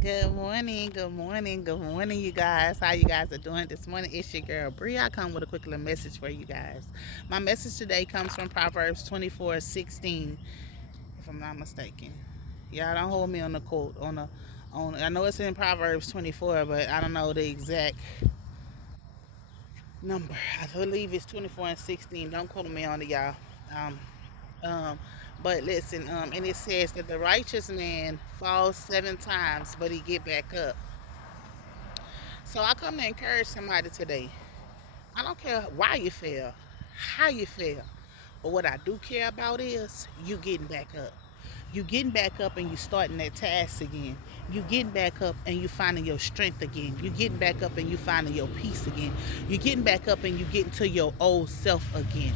Good morning, good morning, good morning, you guys. How you guys are doing this morning? It's your girl Bree. I come with a quick little message for you guys. My message today comes from Proverbs 24:16, if I'm not mistaken. Y'all don't hold me on the quote on. I know it's in Proverbs 24, but I don't know the exact number. I believe it's 24:16. Don't quote me on it, y'all. Um, um, but listen, and it says that the righteous man falls 7 times, but he get back up. So I come to encourage somebody today. I don't care why you fail, how you fail, but what I do care about is you getting back up. You getting back up and you starting that task again. You getting back up and you finding your strength again. You getting back up and you finding your peace again. You getting back up and you getting to your old self again.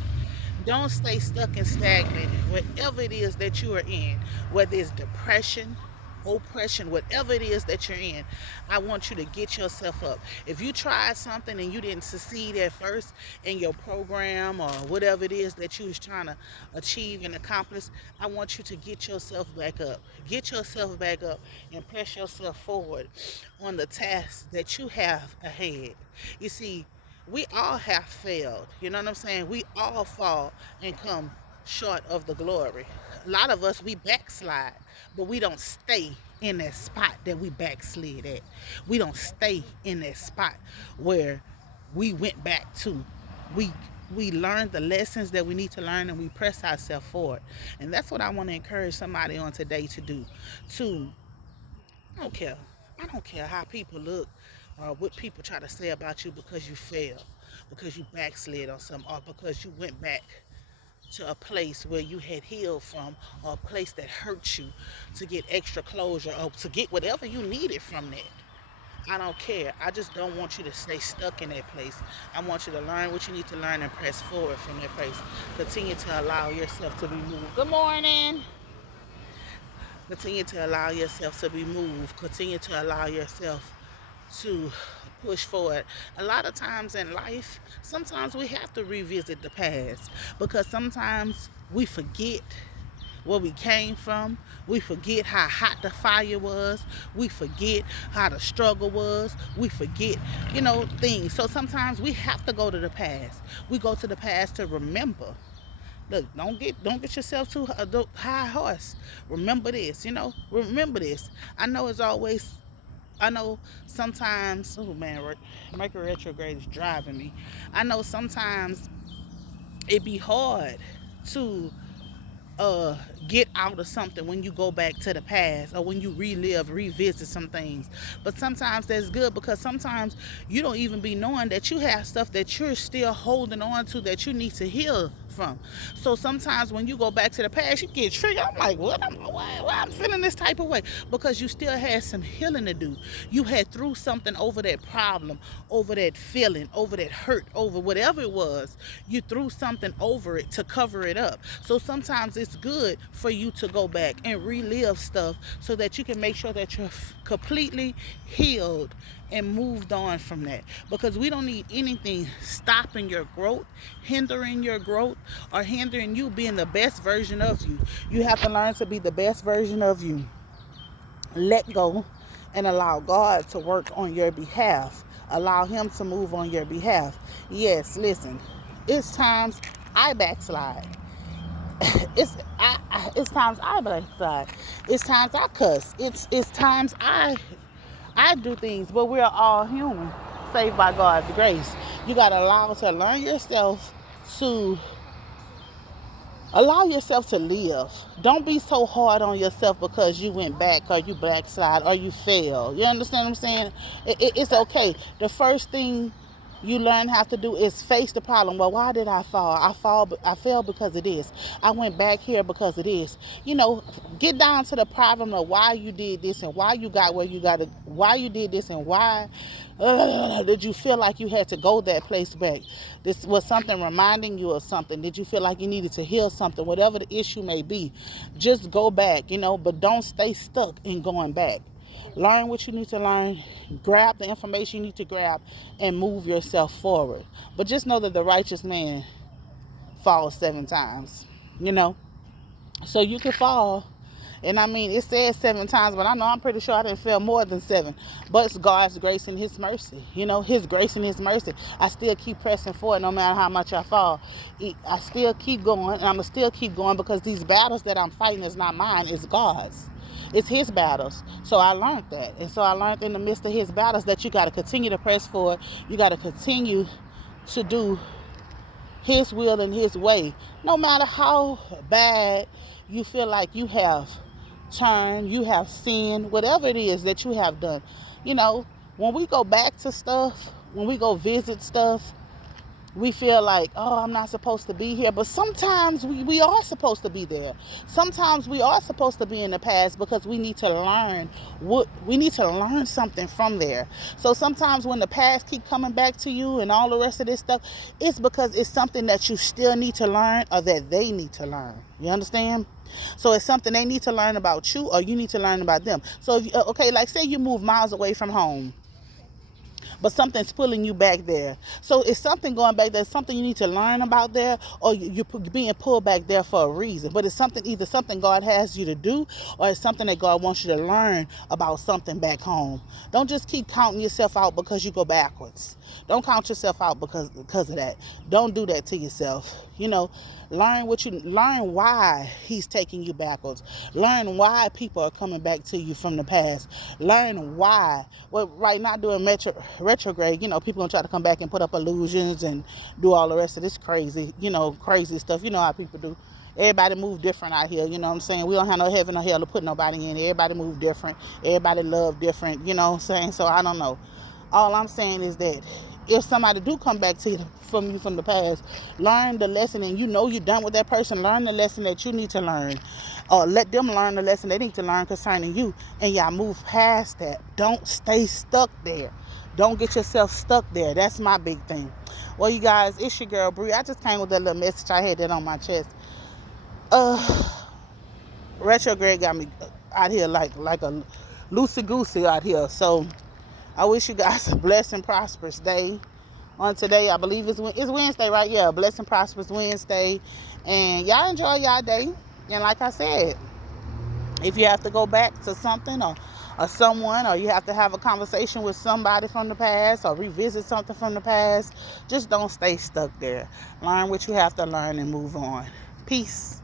Don't stay stuck and stagnant, whatever it is that you are in, whether it's depression, oppression, whatever it is that you're in. I want you to get yourself up. If you tried something and you didn't succeed at first in your program or whatever it is that you was trying to achieve and accomplish, I want you to get yourself back up. Get yourself back up and press yourself forward on the task that you have ahead. You see, we all have failed. You know what I'm saying? We all fall and come short of the glory. A lot of us, we backslide, but we don't stay in that spot that we backslid at. We don't stay in that spot where we went back to. We we learned the lessons that we need to learn and we press ourselves forward. And that's what I want to encourage somebody on today to do. To I don't care. I don't care how people look or what people try to say about you because you failed, because you backslid on something, or because you went back to a place where you had healed from, or a place that hurt you to get extra closure or to get whatever you needed from that. I don't care. I just don't want you to stay stuck in that place. I want you to learn what you need to learn and press forward from that place. Continue to allow yourself to be moved. Good morning. Continue to allow yourself to be moved. Continue to allow yourself to push forward. A lot of times in life, sometimes we have to revisit the past because sometimes we forget where we came from. We forget how hot the fire was. We forget how the struggle was. We forget, things. So sometimes we have to go to the past. We go to the past to remember. Look, don't get yourself too high horse. Remember this, remember this. I know it's always I know sometimes, oh man, Mercury retrograde is driving me. I know sometimes it be hard to uh get out of something when you go back to the past or when you revisit some things. But sometimes that's good because sometimes you don't even be knowing that you have stuff that you're still holding on to that you need to heal from. So sometimes when you go back to the past, you get triggered. I'm like, what? Why I'm feeling this type of way? Because you still had some healing to do. You had threw something over that problem, over that feeling, over that hurt, over whatever it was. You threw something over it to cover it up. So sometimes it's good for you to go back and relive stuff so that you can make sure that you're completely healed and moved on from that, because we don't need anything stopping your growth, hindering your growth, or hindering you being the best version of you. You have to learn to be the best version of you. Let go and allow God to work on your behalf. Allow Him to move on your behalf. Yes, listen, it's times I backslide. It's times I backslide. It's times I cuss. It's times I do things, but we're all human, saved by God's grace. You gotta learn yourself to allow yourself to live. Don't be so hard on yourself because you went back or you backslide or you failed. You understand what I'm saying? It's okay. The first thing you learn how to do is face the problem. Well, why did I fall? I fell because of this. I went back here because of this. Get down to the problem of why you did this and why you got where you got to, why you did this and why did you feel like you had to go that place back? This was something reminding you of something. Did you feel like you needed to heal something? Whatever the issue may be, just go back, but don't stay stuck in going back. Learn what you need to learn, grab the information you need to grab, and move yourself forward. But just know that the righteous man falls 7 times, you know? So you can fall And I mean, it says 7 times, but I know I'm pretty sure I didn't fail more than 7. But it's God's grace and His mercy. You know, His grace and His mercy. I still keep pressing forward no matter how much I fall. I still keep going, and I'm going to still keep going because these battles that I'm fighting is not mine, it's God's. It's His battles. So I learned that. And so I learned in the midst of His battles that you got to continue to press forward. You got to continue to do His will and His way. No matter how bad you feel like you have turned, you have sinned, whatever it is that you have done. You know, when we go back to stuff, when we go visit stuff, we feel like, oh, I'm not supposed to be here. But sometimes we are supposed to be there. Sometimes we are supposed to be in the past because we need to learn something from there. So sometimes when the past keep coming back to you and all the rest of this stuff, it's because it's something that you still need to learn or that they need to learn. You understand? So it's something they need to learn about you or you need to learn about them. So if okay, like say you move miles away from home, but something's pulling you back there. So it's something going back there, something you need to learn about there, or you're being pulled back there for a reason. But it's something, either something God has you to do, or it's something that God wants you to learn about something back home. Don't just keep counting yourself out because you go backwards. Don't count yourself out because of that. Don't do that to yourself. You know, learn why He's taking you backwards. Learn why people are coming back to you from the past. Learn why. Well, right now doing retrograde, you know, people gonna try to come back and put up illusions and do all the rest of this crazy, crazy stuff. You know how people do. Everybody move different out here, you know what I'm saying? We don't have no heaven or hell to put nobody in. Everybody move different. Everybody love different, you know what I'm saying? So I don't know. All I'm saying is that if somebody do come back to you from the past, learn the lesson, and you know you're done with that person. Learn the lesson that you need to learn, or let them learn the lesson they need to learn concerning you, and y'all move past that. Don't stay stuck there. Don't get yourself stuck there. That's my big thing. Well, you guys, it's your girl Bree. I just came with that little message. I had that on my chest. Retrograde got me out here like a loosey goosey out here. So I wish you guys a blessed and prosperous day. On today, I believe it's Wednesday, right? Yeah, blessed and prosperous Wednesday. And y'all enjoy y'all day. And like I said, if you have to go back to something or someone, or you have to have a conversation with somebody from the past or revisit something from the past, just don't stay stuck there. Learn what you have to learn and move on. Peace.